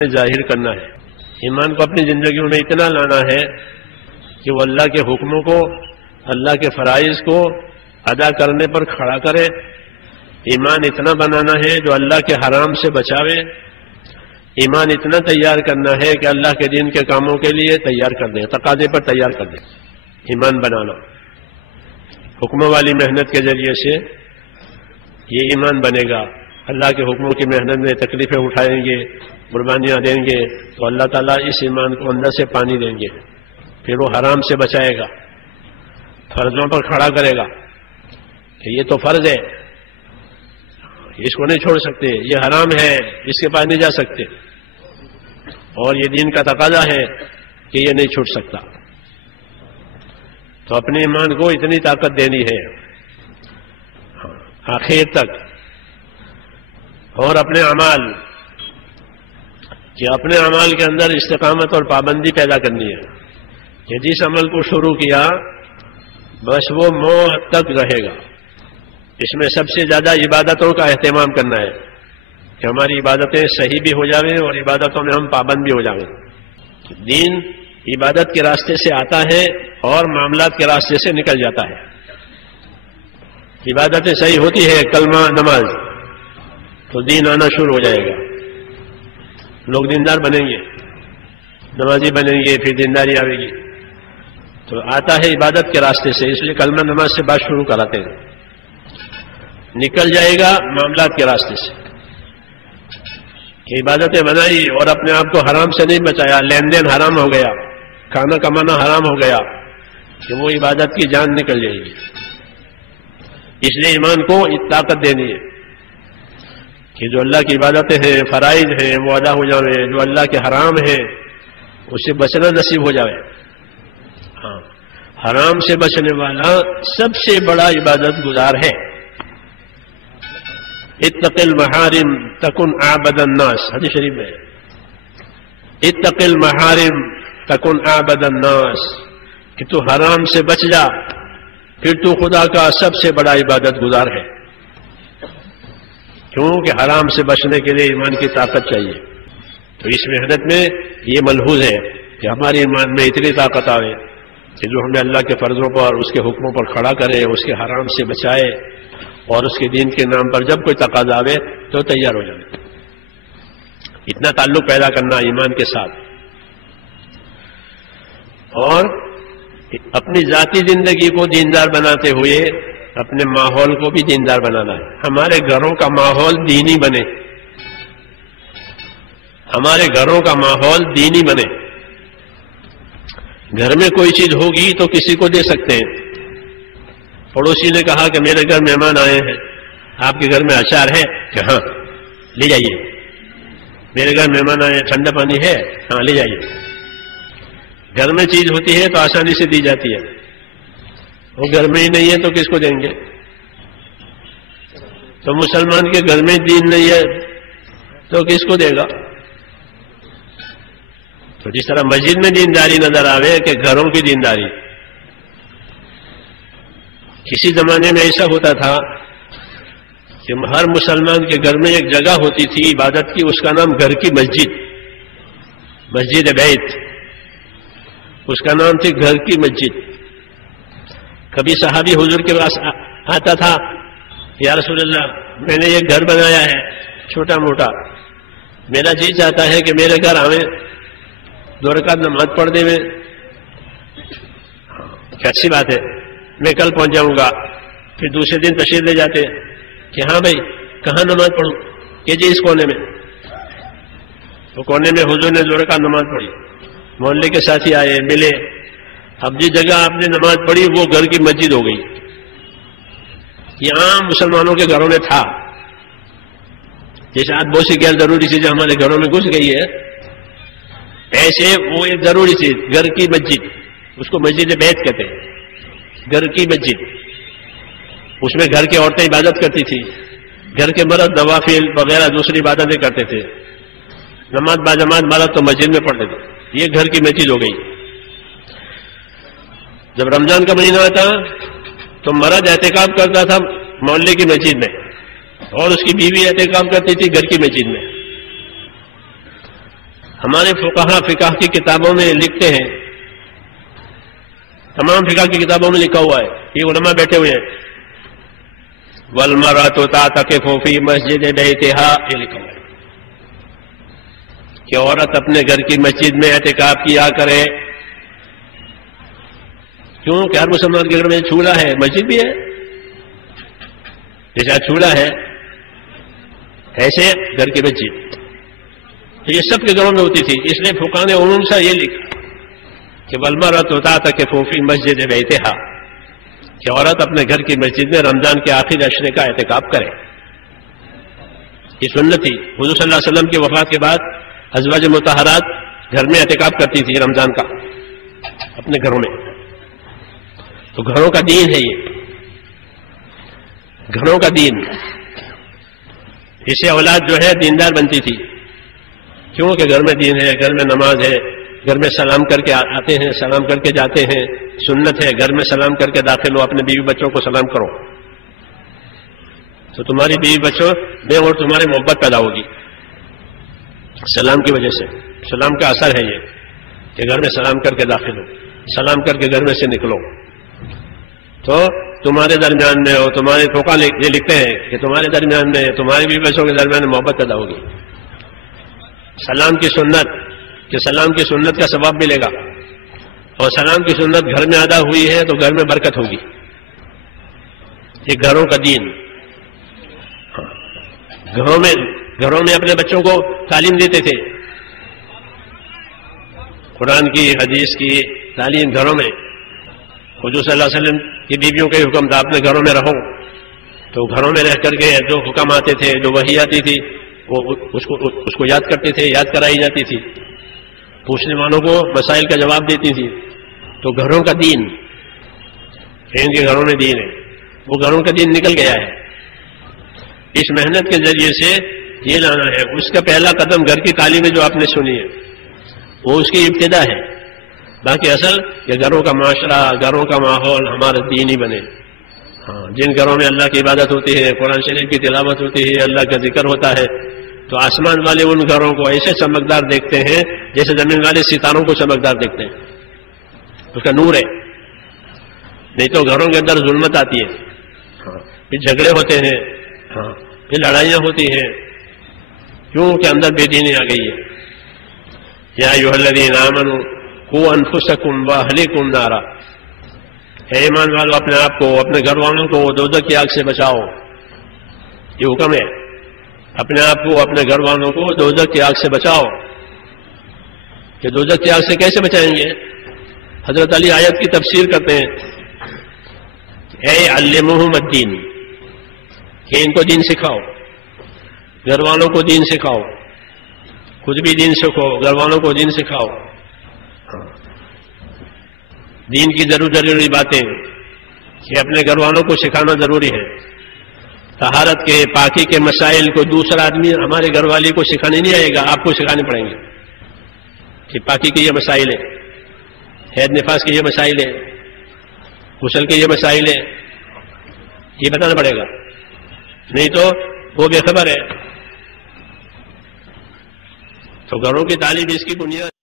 ظاہر کرنا ہے، ایمان کو اپنی زندگیوں میں اتنا لانا ہے کہ وہ اللہ کے حکموں کو، اللہ کے فرائض کو ادا کرنے پر کھڑا کرے۔ ایمان اتنا بنانا ہے جو اللہ کے حرام سے بچاوے۔ ایمان اتنا تیار کرنا ہے کہ اللہ کے دین کے کاموں کے لیے تیار کر دیں، تقاضے پر تیار کر دیں۔ ایمان بنانا حکموں والی محنت کے ذریعے سے یہ ایمان بنے گا۔ اللہ کے حکموں کی محنت میں تکلیفیں اٹھائیں گے، قربانیاں دیں گے تو اللہ تعالیٰ اس ایمان کو اندر سے پانی دیں گے، پھر وہ حرام سے بچائے گا، فرضوں پر کھڑا کرے گا کہ یہ تو فرض ہے، اس کو نہیں چھوڑ سکتے، یہ حرام ہے، اس کے پاس نہیں جا سکتے، اور یہ دین کا تقاضا ہے کہ یہ نہیں چھوٹ سکتا۔ تو اپنے ایمان کو اتنی طاقت دینی ہے آخر تک، اور اپنے اعمال کہ اپنے اعمال کے اندر استقامت اور پابندی پیدا کرنی ہے کہ جس عمل کو شروع کیا بس وہ موت تک رہے گا۔ اس میں سب سے زیادہ عبادتوں کا اہتمام کرنا ہے کہ ہماری عبادتیں صحیح بھی ہو جائیں اور عبادتوں میں ہم پابند بھی ہو جائیں۔ دین عبادت کے راستے سے آتا ہے اور معاملات کے راستے سے نکل جاتا ہے۔ عبادتیں صحیح ہوتی ہے، کلمہ نماز، تو دین آنا شروع ہو جائے گا، لوگ دیندار بنیں گے، نمازی بنیں گے، پھر دینداری آئے گی۔ تو آتا ہے عبادت کے راستے سے، اس لیے کلمہ نماز سے بات شروع کراتے ہیں۔ نکل جائے گا معاملات کے راستے سے کہ عبادتیں بنائی اور اپنے آپ کو حرام سے نہیں بچایا، لین دین حرام ہو گیا، کھانا کمانا حرام ہو گیا، کہ وہ عبادت کی جان نکل جائے گی۔ اس لیے ایمان کو طاقت دینی ہے کہ جو اللہ کی عبادتیں ہیں، فرائض ہیں، وہ ادا ہو جائے، جو اللہ کے حرام ہیں اس سے بچنا نصیب ہو جائے۔ ہاں، حرام سے بچنے والا سب سے بڑا عبادت گزار ہے۔ اتق المحارم تکن اعبد الناس، حدیث شریف میں اتق المحارم تکن اعبد الناس، کہ تو حرام سے بچ جا، پھر تو خدا کا سب سے بڑا عبادت گزار ہے۔ کیونکہ حرام سے بچنے کے لیے ایمان کی طاقت چاہیے۔ تو اس محنت میں یہ ملحوظ ہے کہ ہماری ایمان میں اتنی طاقت آئے کہ جو ہمیں اللہ کے فرضوں پر، اس کے حکموں پر کھڑا کرے، اس کے حرام سے بچائے، اور اس کے دین کے نام پر جب کوئی تقاضا آئے تو تیار ہو جائے۔ اتنا تعلق پیدا کرنا ایمان کے ساتھ، اور اپنی ذاتی زندگی کو دیندار بناتے ہوئے اپنے ماحول کو بھی دیندار بنانا ہے۔ ہمارے گھروں کا ماحول دینی بنے، ہمارے گھروں کا ماحول دینی بنے۔ گھر میں کوئی چیز ہوگی تو کسی کو دے سکتے ہیں۔ پڑوسی نے کہا کہ میرے گھر مہمان آئے ہیں، آپ کے گھر میں اچار ہے؟ کہ ہاں لے جائیے۔ میرے گھر مہمان آئے، ٹھنڈا پانی ہے؟ ہاں لے جائیے۔ گھر میں چیز ہوتی ہے تو آسانی سے دی جاتی ہے، وہ گھر میں ہی نہیں ہے تو کس کو دیں گے؟ تو مسلمان کے گھر میں دین نہیں ہے تو کس کو دے گا؟ تو جس طرح مسجد میں دینداری نظر آوے کہ گھروں کی دینداری، کسی زمانے میں ایسا ہوتا تھا کہ ہر مسلمان کے گھر میں ایک جگہ ہوتی تھی عبادت کی، اس کا نام گھر کی مسجد، مسجد بیت، اس کا نام تھی گھر کی مسجد۔ کبھی صحابی حضور کے پاس آتا تھا، یا رسول اللہ میں نے ایک گھر بنایا ہے چھوٹا موٹا، میرا جی چاہتا ہے کہ میرے گھر آویں، 2 رکعت نماز پڑھ دے میں۔ اچھی بات ہے، میں کل پہنچ جاؤں گا۔ پھر دوسرے دن تشریف لے جاتے کہ ہاں بھائی کہاں نماز پڑھوں؟ کہ جی اس کونے میں۔ تو کونے میں حضور نے 2 رکعت نماز پڑھی، محلے کے ساتھی آئے، ملے، اب جس جگہ آپ نے نماز پڑھی وہ گھر کی مسجد ہو گئی۔ یہ عام مسلمانوں کے گھروں میں تھا، جیسے آج بہت سی غیر ضروری چیزیں ہمارے گھروں میں گھس گئی ہے، ایسے وہ ایک ضروری چیز گھر کی مسجد، اس کو مسجد بیت کہتے ہیں، گھر کی مسجد۔ اس میں گھر کی عورتیں عبادت کرتی تھی، گھر کے مرد نوافل وغیرہ دوسری عبادتیں کرتے تھے، نماز باجماعت مرد تو مسجد میں پڑھتے تھے، یہ گھر کی مسجد ہو گئی۔ جب رمضان کا مہینہ آتا تو مرد اعتکاف کرتا تھا محلے کی مسجد میں، اور اس کی بیوی احتکام کرتی تھی گھر کی مسجد میں. ہمارے فقہا فقہ کی کتابوں میں لکھتے ہیں، تمام فقہ کی کتابوں میں لکھا ہوا ہے، یہ علماء بیٹھے ہوئے ہیں، وَالْمَرْأَةُ تَعْتَكِفُ فِي مَسْجِدِ بَيْتِهَا، یہ لکھا ہوا ہے کہ عورت اپنے گھر کی مسجد میں اعتکاف کیا کرے. کیوں کہ ہر مسلمان کے گھر میں چولہا ہے، مسجد بھی ہے، جیسا چولہا ہے ایسے گھر کی مسجد، تو یہ سب کے گھروں میں ہوتی تھی. اس لیے فقہاء نے عموم سے یہ لکھا کہ وَالْمَرْأَةُ تَعْتَكِفُ فِي مَسْجِدِ بَيْتِهَا، کہ عورت اپنے گھر کی مسجد میں رمضان کے آخری عشرے کا اعتکاف کرے. یہ سنت تھی. حضور صلی اللہ علیہ وسلم کی وفات کے بعد ازواج مطہرات گھر میں اعتکاف کرتی تھی رمضان کا اپنے گھروں میں. تو گھروں کا دین ہے، یہ گھروں کا دین. اسے اولاد جو ہے دیندار بنتی تھی، کیونکہ گھر میں دین ہے، گھر میں نماز ہے، گھر میں سلام کر کے آتے ہیں، سلام کر کے جاتے ہیں، سنت ہے گھر میں سلام کر کے داخل ہو، اپنے بیوی بچوں کو سلام کرو، تو تمہاری بیوی بچوں میں اور تمہاری محبت پیدا ہوگی سلام کی وجہ سے. سلام کا اثر ہے یہ کہ گھر میں سلام کر کے داخل ہو، سلام کر کے گھر میں سے نکلو، تو تمہارے درمیان میں ہو. تمہارے فقہاء یہ لکھتے ہیں کہ تمہارے درمیان میں، تمہاری بیوی بچوں کے درمیان محبت پیدا ہوگی. سلام کی سنت، کہ سلام کی سنت کا ثواب ملے گا، اور سلام کی سنت گھر میں ادا ہوئی ہے تو گھر میں برکت ہوگی. یہ گھروں کا دین. گھروں میں اپنے بچوں کو تعلیم دیتے تھے، قرآن کی حدیث کی تعلیم گھروں میں. حضور صلی اللہ علیہ وسلم کی بیویوں کا حکم تھا اپنے گھروں میں رہو، تو گھروں میں رہ کر کے جو حکم آتے تھے، جو وحی آتی تھی، وہ اس کو یاد کرتے تھے، یاد کرائی جاتی تھی، پوچھنے والوں کو مسائل کا جواب دیتی تھی. تو گھروں کا دین، ان کے گھروں میں دین ہے، وہ گھروں کا دین نکل گیا ہے. اس محنت کے ذریعے سے یہ لانا ہے. اس کا پہلا قدم گھر کی تعلیم جو آپ نے سنی ہے وہ اس کی ابتدا ہے. باقی اصل کہ گھروں کا معاشرہ، گھروں کا ماحول ہمارا دین ہی بنے. ہاں، جن گھروں میں اللہ کی عبادت ہوتی ہے، قرآن شریف کی تلاوت ہوتی ہے، اللہ کا ذکر ہوتا ہے، تو آسمان والے ان گھروں کو ایسے چمکدار دیکھتے ہیں جیسے زمین والے ستاروں کو چمکدار دیکھتے ہیں. اس کا نور ہے. نہیں تو گھروں کے اندر ظلمت آتی ہے، ہاں، پھر جھگڑے ہوتے ہیں، ہاں، پھر لڑائیاں ہوتی ہیں، کیوں کہ اندر بے دینی آ گئی ہے. یا ایھا الذین آمنوا قوا انفسکم واہلیکم نارا، اے ایمان والو اپنے آپ کو، اپنے گھر والوں کو دوزخ کی آگ سے بچاؤ. یہ حکم ہے، اپنے آپ کو، اپنے گھر والوں کو دوزخ کی آگ سے بچاؤ. کہ دوزخ کی آگ سے کیسے بچائیں گے؟ حضرت علی آیت کی تفسیر کرتے ہیں، اے علمہم الدین، کہ ان کو دین سکھاؤ، گھر والوں کو دین سکھاؤ، خود بھی دین سیکھو، گھر والوں کو دین سکھاؤ. دین کی ضروری باتیں کہ اپنے گھر والوں کو سکھانا ضروری ہے. طہارت کے، پاکی کے مسائل کو دوسرا آدمی ہمارے گھر والے کو سکھانے نہیں آئے گا، آپ کو سکھانے پڑیں گے کہ پاکی کے یہ مسائل ہیں، حید نفاس کے یہ مسائل ہیں، غسل کے یہ مسائل ہیں، یہ بتانا پڑے گا. نہیں تو وہ بے خبر ہے. تو گھروں کی تعلیم اس کی بنیاد